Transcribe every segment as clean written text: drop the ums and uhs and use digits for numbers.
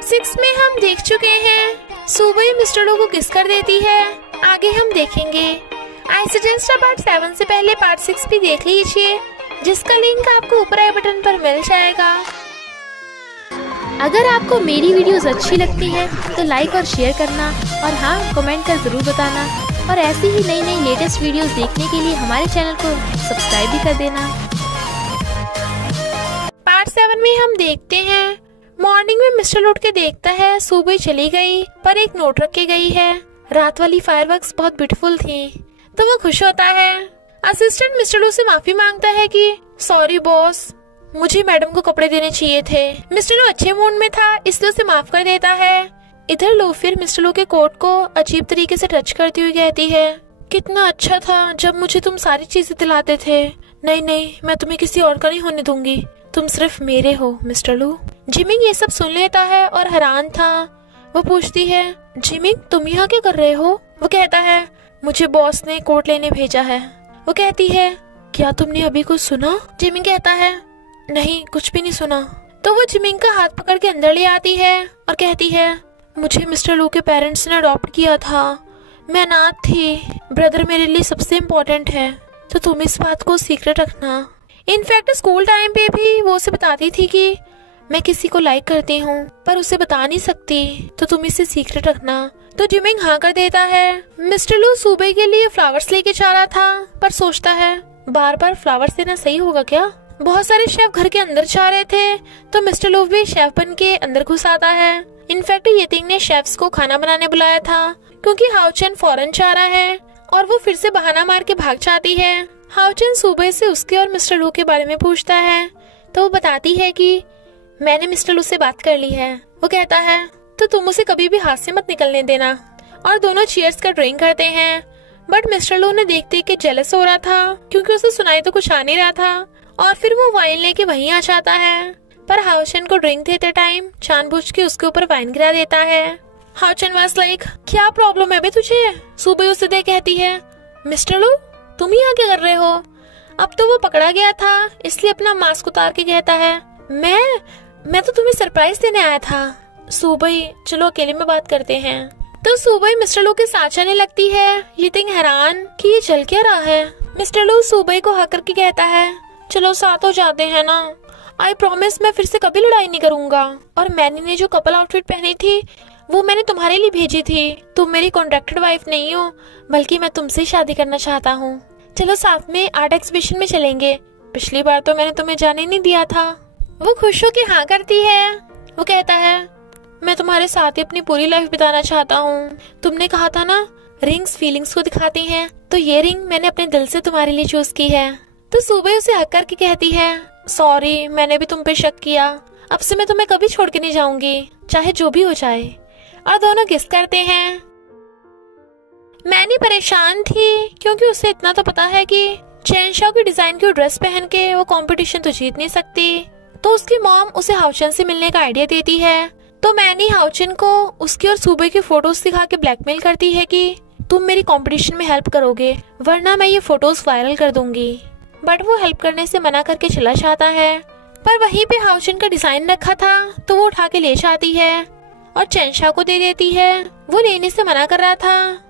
Part 6 में हम देख चुके हैं सुबह मिस्टर लो को किस कर देती है। आगे हम देखेंगे। आई सजेस्ट पार्ट 7 से पहले पार्ट 6 भी देख लीजिए, जिसका लिंक आपको ऊपर आई बटन पर मिल जाएगा। अगर आपको मेरी वीडियोस अच्छी लगती है तो लाइक और शेयर करना, और हाँ, कमेंट कर जरूर बताना। और ऐसी ही नई नई लेटेस्ट वीडियोस देखने के लिए हमारे चैनल को सब्सक्राइब भी कर देना। पार्ट 7 में हम देखते हैं मॉर्निंग में मिस्टर उठ के देखता है सुबह चली गई, पर एक नोट रख के गई है। रात वाली फायरवर्क्स बहुत ब्यूटीफुल थी, तो वो खुश होता है। असिस्टेंट मिस्टर लू से माफी मांगता है कि सॉरी बॉस, मुझे मैडम को कपड़े देने चाहिए थे। मिस्टर लू अच्छे मूड में था, इसलिए उसे माफ कर देता है। इधर लो फिर मिस्टर लू के कोट को अजीब तरीके से टच करती हुई कहती है, कितना अच्छा था जब मुझे तुम सारी चीजें दिलाते थे। नहीं नहीं, मैं तुम्हें किसी और का नहीं होने दूंगी, तुम सिर्फ मेरे हो मिस्टर लू। जिमिंग ये सब सुन लेता है और हैरान था। वो पूछती है, जिमिंग तुम यहाँ क्या कर रहे हो? वो कहता है, मुझे बॉस ने कोट लेने भेजा है। वो कहती है, क्या तुमने अभी कुछ सुना? जिमिंग कहता है, नहीं कुछ भी नहीं सुना। तो वो जिमिंग का हाथ पकड़ के अंदर ले आती है और कहती है, मुझे मिस्टर लू के पेरेंट्स ने अडॉप्ट किया था, मैं अनाथ थी, ब्रदर मेरे लिए सबसे इम्पोर्टेंट है, तो तुम इस बात को सीक्रेट रखना। इनफैक्ट स्कूल टाइम पे भी वो उसे बताती थी कि मैं किसी को लाइक करती हूँ पर उसे बता नहीं सकती, तो तुम इसे सीक्रेट रखना। तो जिमिंग हाँ कर देता है। मिस्टर लू सुबह के लिए फ्लावर्स लेके जा रहा था, पर सोचता है बार बार फ्लावर्स देना सही होगा क्या? बहुत सारे शेफ घर के अंदर जा रहे थे, तो मिस्टर लू भी शेफ बन के अंदर घुस आता है। इनफैक्ट येतिंग ने शेफ्स को खाना बनाने बुलाया था, क्योंकि हाउचन फौरन जा रहा है, और वो फिर से बहाना मार के भाग जाती है। हाउचन सुबह से उसके और मिस्टर लू के बारे में पूछता है, तो वो बताती है कि मैंने मिस्टर लू से बात कर ली है। वो कहता है, तो तुम उसे कभी भी हाथ से मत निकलने देना। और दोनों चीयर्स का ड्रिंक करते हैं। बट मिस्टर लू ने देखते के जेलस हो रहा था, क्योंकि उसे सुनाई तो कुछ आ नहीं रहा था, और फिर वो वाइन लेके वहीं आ जाता है। पर हाउचन को ड्रिंक देते टाइम जानबूझ के उसके ऊपर वाइन गिरा देता है। हाउचन वाज लाइक, क्या प्रॉब्लम है बे तुझे? सुबह उसे दे कहती है, मिस्टर लू तुम यहाँ क्या कर रहे हो? अब तो वो पकड़ा गया था, इसलिए अपना मास्क उतार के कहता है, मैं तो तुम्हें सरप्राइज देने आया था। सुबह चलो अकेले में बात करते हैं। तो सुबह मिस्टर लू के साथ जाने लगती है। येतिंग हैरान कि ये चल क्या रहा है। मिस्टर लू सुबह को हक करके कहता है, चलो साथ हो जाते हैं ना, आई प्रॉमिस मैं फिर से कभी लड़ाई नहीं करूंगा। और मैंने ने जो कपल आउटफिट पहनी थी वो मैंने तुम्हारे लिए भेजी थी। तुम मेरी कॉन्ट्रैक्टेड वाइफ नहीं हो, बल्कि मैं तुमसे शादी करना चाहता हूँ। चलो साथ में आर्ट एग्जीबिशन में चलेंगे, पिछली बार तो मैंने तुम्हें जाने नहीं दिया था। वो खुश होकर हाँ करती है। वो कहता है, मैं तुम्हारे साथ ही अपनी पूरी लाइफ बिताना चाहता हूँ। तुमने कहा था ना रिंग्स फीलिंग्स को दिखाती हैं, तो ये रिंग मैंने अपने दिल से तुम्हारे लिए चूज की है। तो सुबह उसे हक करके कहती है, सॉरी मैंने भी तुम पे शक किया, अब से मैं तुम्हें कभी छोड़ के नहीं जाऊंगी, चाहे जो भी हो जाए। और दोनों किस करते हैं। मैनी परेशान थी, क्योंकि उसे इतना तो पता है कि चैन शाओ की डिजाइन की ड्रेस पहन के वो कंपटीशन तो जीत नहीं सकती। तो उसकी मॉम उसे हाउचन से मिलने का आइडिया देती है। तो मैनी हाउचन को उसकी और सुबह की फोटोज दिखा के ब्लैकमेल करती है कि तुम मेरी कंपटीशन में हेल्प करोगे, वरना मैं ये फोटोज वायरल कर दूंगी। बट वो हेल्प करने से मना करके चला जाता है। पर वहीं पे हाउचन का डिजाइन रखा था, तो वो उठा के ले जाती है और चैनशा को दे देती है। वो लेने से मना कर रहा था।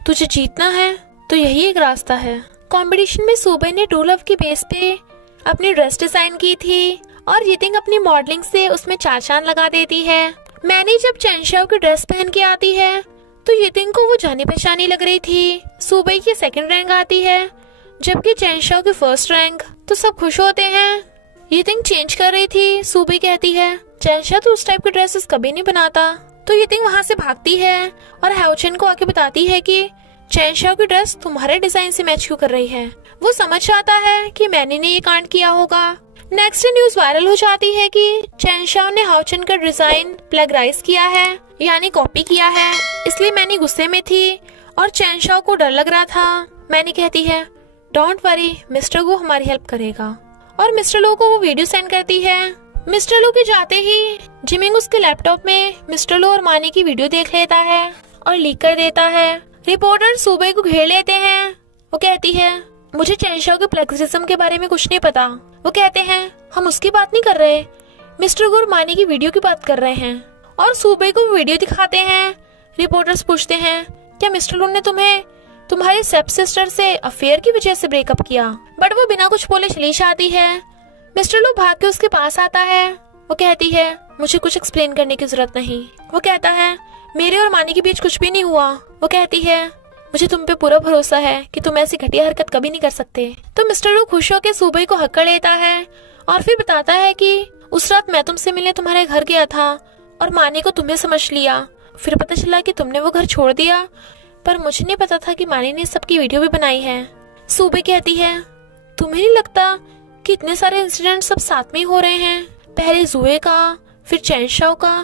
तुझे जीतना है तो यही एक रास्ता है। कंपटीशन में सुबह ने ट्रू लव की बेस पे अपनी ड्रेस डिजाइन की थी, और येतिंग अपनी मॉडलिंग से उसमें चार चांद लगा देती है। मैंने जब चैनशाओ की ड्रेस पहन के आती है, तो येतिंग को वो जानी पहचानी लग रही थी। सुबह की सेकंड रैंक आती है, जबकि चैनशाओ की फर्स्ट रैंक। तो सब खुश होते हैं। येतिंग चेंज कर रही थी। सुबह कहती है, चैनशा तो उस टाइप के ड्रेसेस कभी नहीं बनाता। तो येतिंग वहाँ से भागती है और हाउचन को आके बताती है कि चैनशाओ की ड्रेस तुम्हारे डिजाइन से मैच क्यों कर रही है। वो समझ जाता है कि मैनी ने ये कांड किया होगा। नेक्स्ट न्यूज वायरल हो जाती है कि चैनशाओ ने हाउचन का डिजाइन प्लेगराइज किया है, यानी कॉपी किया है। इसलिए मैनी गुस्से में थी और चैनशाओ को डर लग रहा था। मैनी कहती है, डोंट वरी, मिस्टर लू हमारी हेल्प करेगा। और मिस्टर लू को वो वीडियो सेंड करती है। मिस्टर लू के जाते ही जिमिंग उसके लैपटॉप में मिस्टर लू और मानी की वीडियो देख लेता है और लीक कर देता है। रिपोर्टर सुबह को घेर लेते हैं। वो कहती है, मुझे चैनशाओ के प्लेगरिज्म के बारे में कुछ नहीं पता। वो कहते हैं, हम उसकी बात नहीं कर रहे, मिस्टर गुर मानी की वीडियो की बात कर रहे हैं और सूबे को वीडियो दिखाते हैं। रिपोर्टर्स पूछते हैं क्या मिस्टर लू ने तुम्हें तुम्हारी स्टेप सिस्टर से अफेयर की वजह से ब्रेकअप किया, बट वो बिना कुछ बोले चली जाती है। मिस्टर लू भाग के उसके पास आता है। वो कहती है मुझे कुछ एक्सप्लेन करने की जरूरत नहीं। वो कहता है मेरे और मानी के बीच कुछ भी नहीं हुआ। वो कहती है मुझे तुम पे पूरा भरोसा है कि तुम ऐसी घटिया हरकत कभी नहीं कर सकते। तो मिस्टर लू खुश होकर सूबे को हक कर लेता है और फिर बताता है कि उस रात मैं तुमसे मिलने तुम्हारे घर गया था और मानी को तुम्हें समझ लिया। फिर पता चला कि तुमने वो घर छोड़ दिया, पर मुझे नहीं पता था कि मानी ने सबकी वीडियो भी बनाई है। सूबे कहती है तुम्हें नहीं लगता कि इतने सारे इंसिडेंट सब साथ में ही हो रहे हैं, पहले जुए का, फिर चैनशाओ का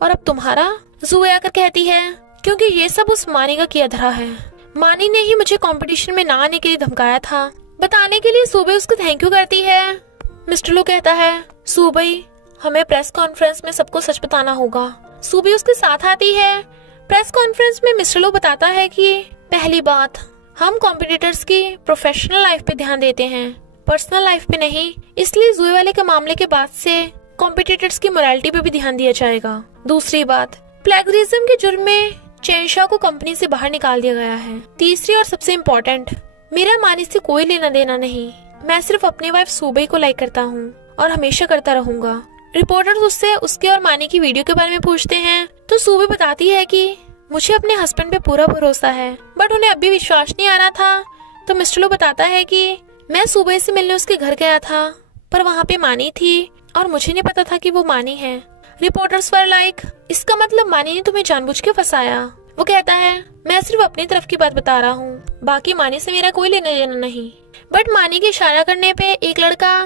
और अब तुम्हारा। जुए आकर कहती है क्योंकि ये सब उस मानी का किया धरा है। मानी ने ही मुझे कंपटीशन में ना आने के लिए धमकाया था। बताने के लिए सूबे उसको थैंक यू करती है। मिस्टर लू कहता है सूबे हमें प्रेस कॉन्फ्रेंस में सबको सच बताना होगा। सूबे उसके साथ आती है। प्रेस कॉन्फ्रेंस में मिस्टर लू बताता है कि पहली बात, हम कॉम्पिटिटर्स की प्रोफेशनल लाइफ पे ध्यान देते हैं, पर्सनल लाइफ पे नहीं, इसलिए जुए वाले के मामले के बाद से कॉम्पिटिटर्स की मोरालिटी पे भी ध्यान दिया जाएगा। दूसरी बात, प्लेगरिज्म के जुर्म में चैनशाओ को कंपनी से बाहर निकाल दिया गया है। तीसरी और सबसे इम्पोर्टेंट, मेरा मानी से कोई लेना देना नहीं, मैं सिर्फ अपनी वाइफ सूबे को लाइक करता हूँ और हमेशा करता रहूंगा। रिपोर्टर्स उससे उसके और मानी की वीडियो के बारे में पूछते हैं तो सूबे बताती है कि मुझे अपने हस्बैंड पे पूरा भरोसा है, बट उन्हें अभी विश्वास नहीं आ रहा था। तो मिस्टर लू बताता है कि मैं सूबे से मिलने उसके घर गया था, पर वहाँ पे मानी थी और मुझे नहीं पता था कि वो मानी है। रिपोर्टर्स वर लाइक इसका मतलब मानी ने तुम्हें जानबूझ के फंसाया। वो कहता है मैं सिर्फ अपनी तरफ की बात बता रहा हूँ, बाकी मानी से मेरा कोई लेना देना नहीं। बट मानी के इशारा करने पे एक लड़का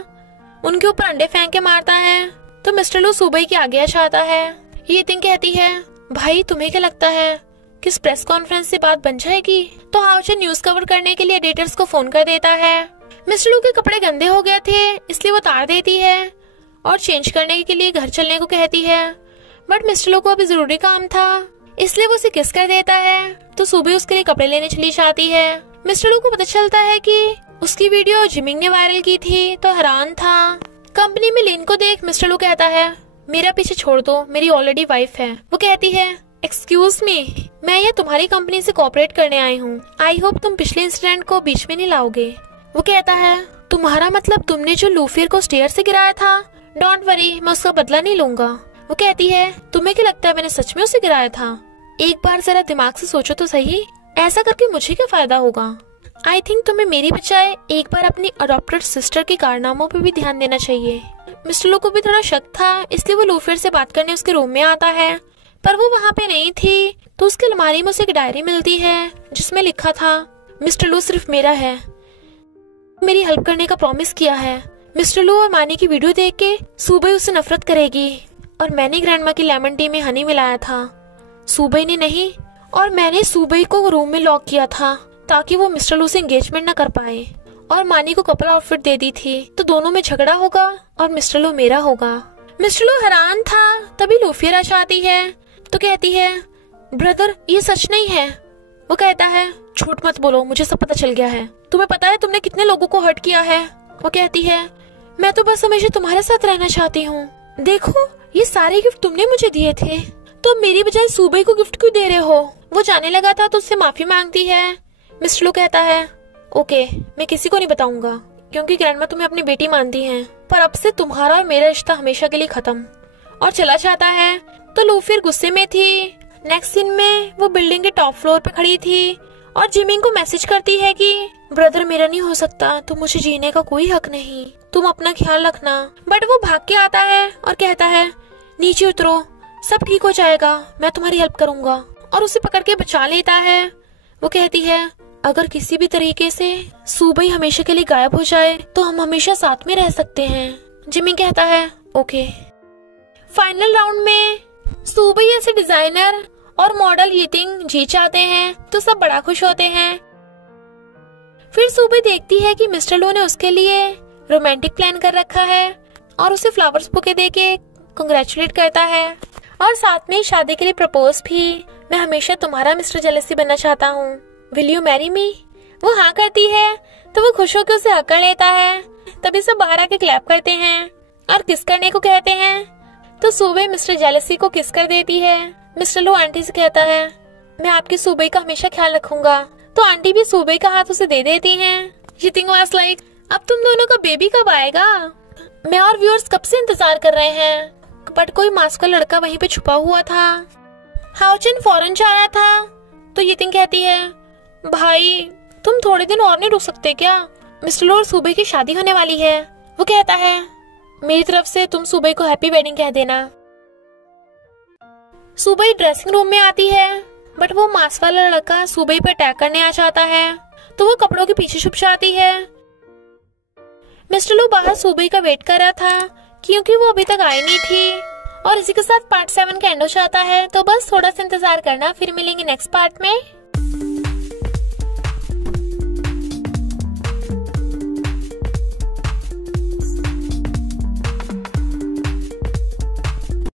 उनके ऊपर अंडे फेंक के मारता है तो मिस्टर लू सूबे की आज्ञा चाहता है। ये थिंग कहती है भाई तुम्हें क्या लगता है कि इस प्रेस कॉन्फ्रेंस से बात बन जाएगी? तो हाउचर न्यूज कवर करने के लिए एडिटर्स को फोन कर देता है। मिस्टर लू के कपड़े गंदे हो गए थे इसलिए वो तार देती है और चेंज करने के लिए घर चलने को कहती है, बट मिस्टर लू को अभी जरूरी काम था इसलिए वो उसे किस कर देता है। तो सुबह उसके लिए कपड़े लेने चली जाती है। मिस्टर लू को पता चलता है कि उसकी वीडियो जिमिंग ने वायरल की थी तो हैरान था। कंपनी में लिन को देख मिस्टर लू कहता है मेरा पीछे छोड़ दो, मेरी ऑलरेडी वाइफ है। वो कहती है एक्सक्यूज मी, मैं यहाँ तुम्हारी कंपनी से कोऑपरेट करने आई हूँ, आई होप तुम पिछले इंसिडेंट को बीच में नहीं लाओगे। वो कहता है तुम्हारा मतलब तुमने जो लूफियर को स्टेयर से गिराया था? डोंट वरी, मैं उसका बदला नहीं लूंगा। वो कहती है तुम्हें क्या लगता है मैंने सच में उसे गिराया था? एक बार जरा दिमाग से सोचो तो सही, ऐसा करके मुझे क्या फायदा होगा? आई थिंक तुम्हें मेरी बजाय एक बार अपनी अडॉप्टेड सिस्टर के कारनामों पे भी ध्यान देना चाहिए। मिस्टर लू को भी थोड़ा शक था इसलिए वो लूफियर से बात करने उसके रूम में आता है, पर वो वहाँ पे नहीं थी। तो उसकी अलमारी में उसे एक डायरी मिलती है जिसमें लिखा था मिस्टर लू सिर्फ मेरा है, मेरी हेल्प करने का प्रॉमिस किया है। मिस्टर लू और मानी की वीडियो देख के सूबे उससे नफरत करेगी और मैंने ग्रैंडमा की लेमन टी में हनी मिलाया था, सूबे ने नहीं, और मैंने सूबे को रूम में लॉक किया था ताकि वो मिस्टर लू से एंगेजमेंट न कर पाए, और मानी को कपल आउटफिट दे दी थी तो दोनों में झगड़ा होगा और मिस्टर लू मेरा होगा। मिस्टर लू हैरान था। तभी लूफियर आ जाती है तो कहती है ब्रदर ये सच नहीं है। वो कहता है झूठ मत बोलो, मुझे सब पता चल गया है, तुम्हें पता है तुमने कितने लोगों को हर्ट किया है। वो कहती है मैं तो बस हमेशा तुम्हारे साथ रहना चाहती हूँ, देखो ये सारे गिफ्ट तुमने मुझे दिए थे तो मेरी बजाय सूबे को गिफ्ट क्यों दे रहे हो? वो जाने लगा था तो उससे माफी मांगती है। मिस्टर लू कहता है ओके, मैं किसी को नहीं बताऊंगा क्योंकि ग्रैंडमा तुम्हें अपनी बेटी मानती हैं, पर अब से तुम्हारा और मेरा रिश्ता हमेशा के लिए खत्म, और चला जाता है। तो लूफियर गुस्से में थी। नेक्स्ट सीन में वो बिल्डिंग के टॉप फ्लोर पे खड़ी थी और जिमिंग को मैसेज करती है कि ब्रदर मेरा नहीं हो सकता, तो मुझे जीने का कोई हक नहीं, तुम अपना ख्याल रखना। बट वो भाग के आता है और कहता है नीचे उतरो, सब ठीक हो जाएगा, मैं तुम्हारी हेल्प करूंगा, और उसे पकड़ के बचा लेता है। वो कहती है अगर किसी भी तरीके से सूबे हमेशा के लिए गायब हो जाए तो हम हमेशा साथ में रह सकते हैं। जिमिंग कहता है ओके। फाइनल राउंड में सूबे ऐसे डिजाइनर और मॉडल यीटिंग जीत जाते हैं तो सब बड़ा खुश होते हैं। फिर सूबे देखती है कि मिस्टर लू ने उसके लिए रोमांटिक प्लान कर रखा है और उसे फ्लावर्स बुके देके कंग्रेचुलेट करता है और साथ में शादी के लिए प्रपोज भी। मैं हमेशा तुम्हारा मिस्टर जेलसी बनना चाहता हूँ, विल यू मैरी मी? वो हाँ करती है तो वो खुश होकर उसे हक कर लेता है। तभी सब बाहर आके क्लैप करते हैं और किस करने को कहते हैं। तो सुबह मिस्टर जेलसी को किस कर देती है। मिस्टर लो आंटी से कहता है, मैं आपकी सुबह का हमेशा ख्याल रखूंगा। तो आंटी भी सुबह का हाथ उसे दे देती हैं। यितिंग वाज लाइक, अब तुम दोनों का बेबी कब आएगा? मैं और व्यूअर्स कब से इंतजार कर रहे हैं। बट कोई मास्क का लड़का वहीं पे छुपा हुआ था। हाओचन फौरन जा रहा था। तो यितिंग कहती है, भाई तुम थोड़े दिन और नहीं रुक सकते क्या? मिस्टर लो और सुबह की शादी होने वाली है। वो कहता है, मेरी तरफ से तुम सुबह को हैप्पी वेडिंग कह देना। सुबह ड्रेसिंग रूम में आती है, बट वो मास्क वाला लड़का सुबह पे अटैक करने आ जाता है। तो वो कपड़ों के पीछे छुप जाती है। मिस्टर लो बाहर सुबह का वेट कर रहा था क्योंकि वो अभी तक आई नहीं थी। और इसी के साथ पार्ट 7 का एंड हो जाता है। तो बस थोड़ा सा इंतजार करना, फिर मिलेंगे नेक्स्ट पार्ट में।